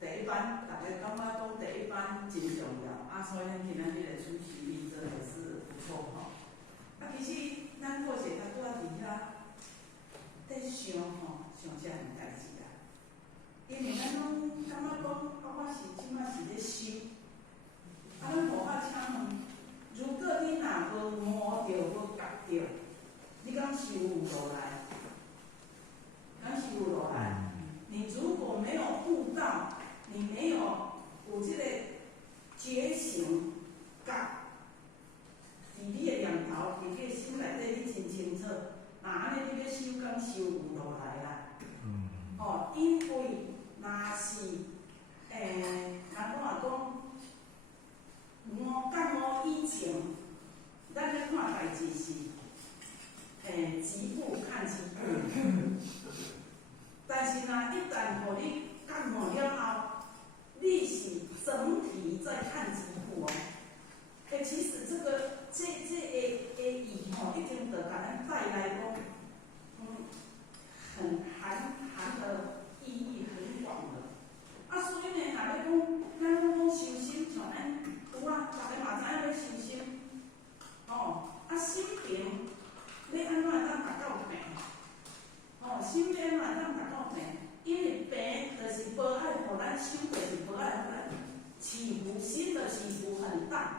第一班，大家感觉讲第一班真重要，所以咱今仔日的出席率真的是不错吼。其实咱或许较拄仔伫遐在想想遮件代志啦，因为咱拢感觉讲，包括是即摆是咧收，咱无法请问，如果你若无摸着、无夹着，你敢收有落来？敢收有落来？你如果没有悟到，你没有这个觉醒觉，伫你的念头，伫你的心内底，你真清楚。那安尼你要收敢收有落来啦？因为若是人讲感冒以前，咱咧看代志是疾步看疾步。但是呢，一旦互你感冒了后，你是整体在看疾步其实这个这语一定得给咱带来讲，很含的意义很广的。所以呢，若要讲，咱讲修心，像咱有大家嘛知影要修心，心平，要安怎会当达到病？心要安怎会当达到病？因为病就是无爱互咱修，就是无爱互咱起伏，心的起伏很大。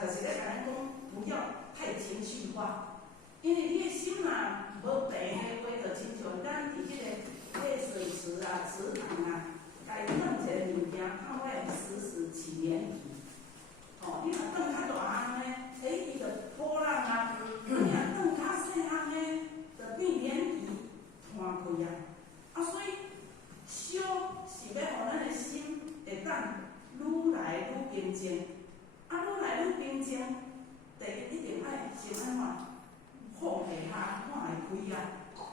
就是咧甲咱讲，不要太情绪化，因为你的心无病的话，就亲像咱伫水池池塘该放一个物件，看会时时起涟漪。你若放较大项伊就波浪你若放较细项就变涟漪摊开所以修是要互咱的心会当愈来愈平静。愈来愈平静，第一一定爱先安怎放下看会开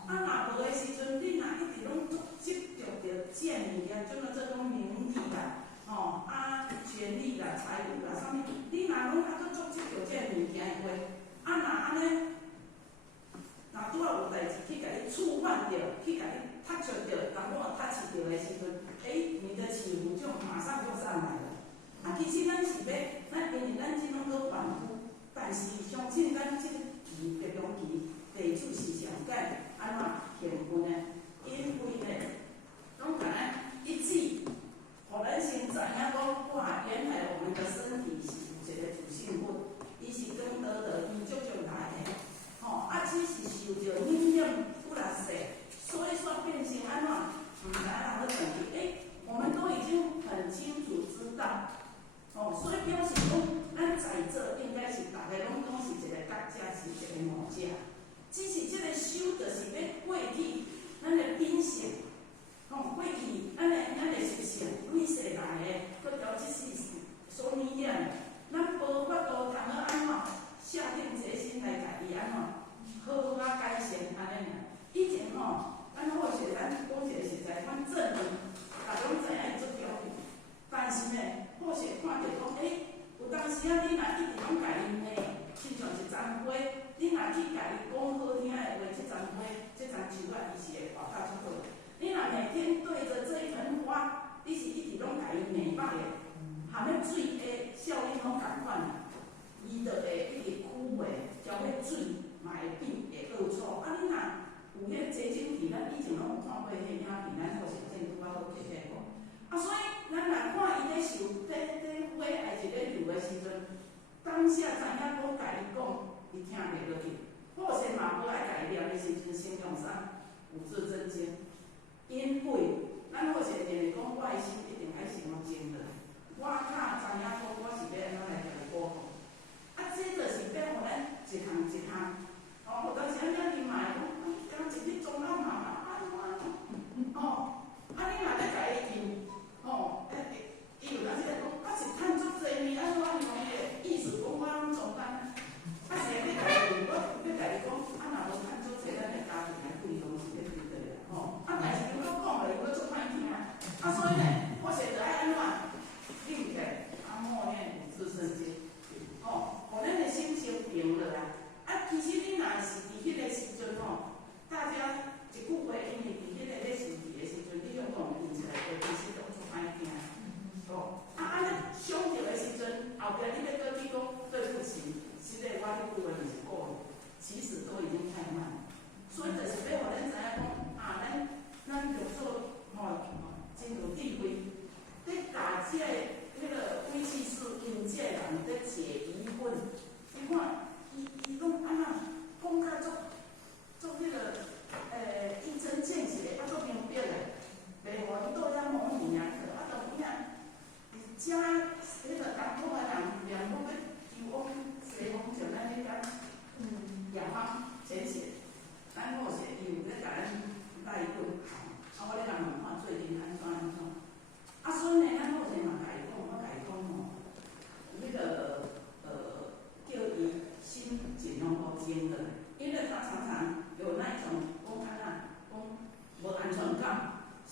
若无的时阵，你若一直拢执着着见物件，种做讲名利权利财务啥物，你若拢搁做执着这物件的话，若安尼，若拄仔有代志去甲你触犯着，去甲你touch着，淡薄仔 touch 着的时阵，你的起伏就马上就上来了。其实咱是要，因为咱即拢搁反复，但是相信咱即个期特中期，地主是上解安怎幸运呢？因为呢，拢甲咱一致，互咱先知影讲，哇，原来我们的身体是有一个主性本，伊是跟得因足来的，只是受着影响不拉势，所以说变成安怎？毋知影哪个问题？我们都已经很清楚知道。所以表示讲，咱在这应该是大家拢是一个角家，是一个魔家。只是这个修，就是要过去咱的品性，过去咱的习性，累世来的，搁调即世所黏染，咱无法度通好安怎下定决心来家己安怎好改善安尼。以前咱或许咱讲一个实在，咱正面，大家拢知影做标准，但是呢。或许看到讲，有当时你若一直拢甲伊骂，亲像一丛花，你若去甲伊讲好听的话，这丛花、这丛树伊是会活较足好。你若每天对着这一盆花，你是一直拢甲伊骂歹的，含迄水的效应拢共款，伊就会一直枯萎，交迄水嘛会变会恶臭。你若有迄结晶体，咱以前拢有看过迄影片，咱或是见拄仔好翕迄个。所以咱若看伊咧受花还是咧流的时阵，当下知影讲甲伊讲，伊听袂落去。或是嘛无爱甲伊念的时阵，先用啥五字真经，因为咱或是认为讲我的心一定爱是用真的，我较知影讲我是要安怎来甲伊保护。这就是要互咱一项一项，有当时咱去买讲，刚一日中到嘛安怎？你若要甲伊用。伊有当时讲，我是趁足济呢，安怎用的？意思讲我拢总单，是要甲伊用，我要甲伊讲，若无趁足济，咱的家庭还贵拢是咧对的但是如果讲互伊，我做歹听所以呢，我是着爱安怎拎起来，念五字圣经，互咱的心先平落来。其实你若是伫迄个时阵大家一句话，因为伫迄个咧受气的时阵，你用讲。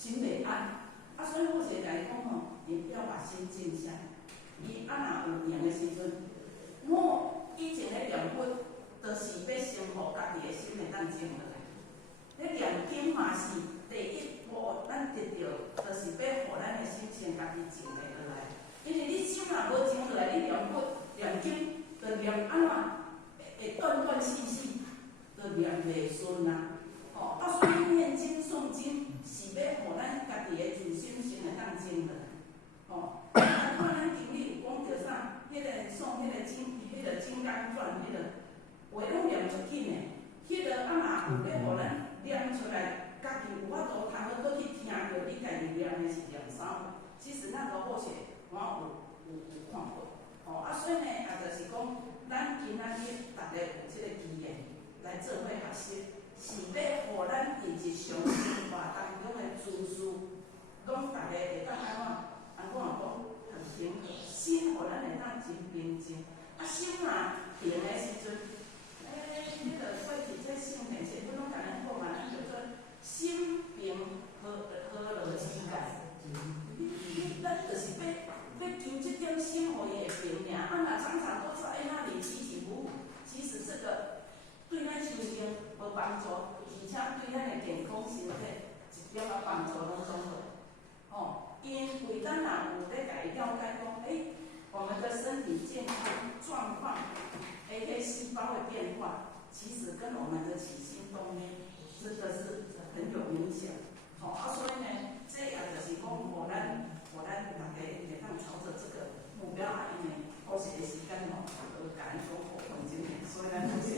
心袂安。啊，所以我是甲伊讲吼，你不要把心静下。伊啊若有闲的时阵，我以前咧念佛，就是要先互家己的心会当静落来。咧念经嘛是第一步，咱得到就是要互咱的心先家己静下落来。因为你心若无静落来，你念佛念经，就念安怎会断断续续，就念袂顺啊。哦，啊，所以念经诵经是要互咱家己的自心先会当静落来。哦，啊，看咱经里有讲着啥，迄个诵迄个金刚传，迄个话拢念出紧的，迄个啊嘛有要互咱念出来，家己有法度通好搁去听着，你家己念的是念啥？其实那个好些我有看过。哦，啊，所以呢，也就是讲，咱今仔日大家有即个机缘来做伙学习，是要互咱伫日常生活当中的知识，拢大家会当安怎讲？很平和，心互咱会当真平静。啊，心若平的时阵，迄个过去这圣贤前阮拢甲咱讲嘛，咱叫做心平和乐之感。咱就是要求这点心，互伊会平尔。啊，若常常都在那里起起伏伏，其实这个对咱修行无帮助，而且对咱的健康身体一点仔帮助拢总无。哦，因为咱若有咧家己了解讲，我们的身体健康状况，迄细胞的变化，其实跟我们的起心动念真的是很有影响。哦，啊，所以呢，这也就是讲，互咱大家会当朝着这个目标啊，因为好些时间吼，都甲咱讲好环境的，所以咱就是，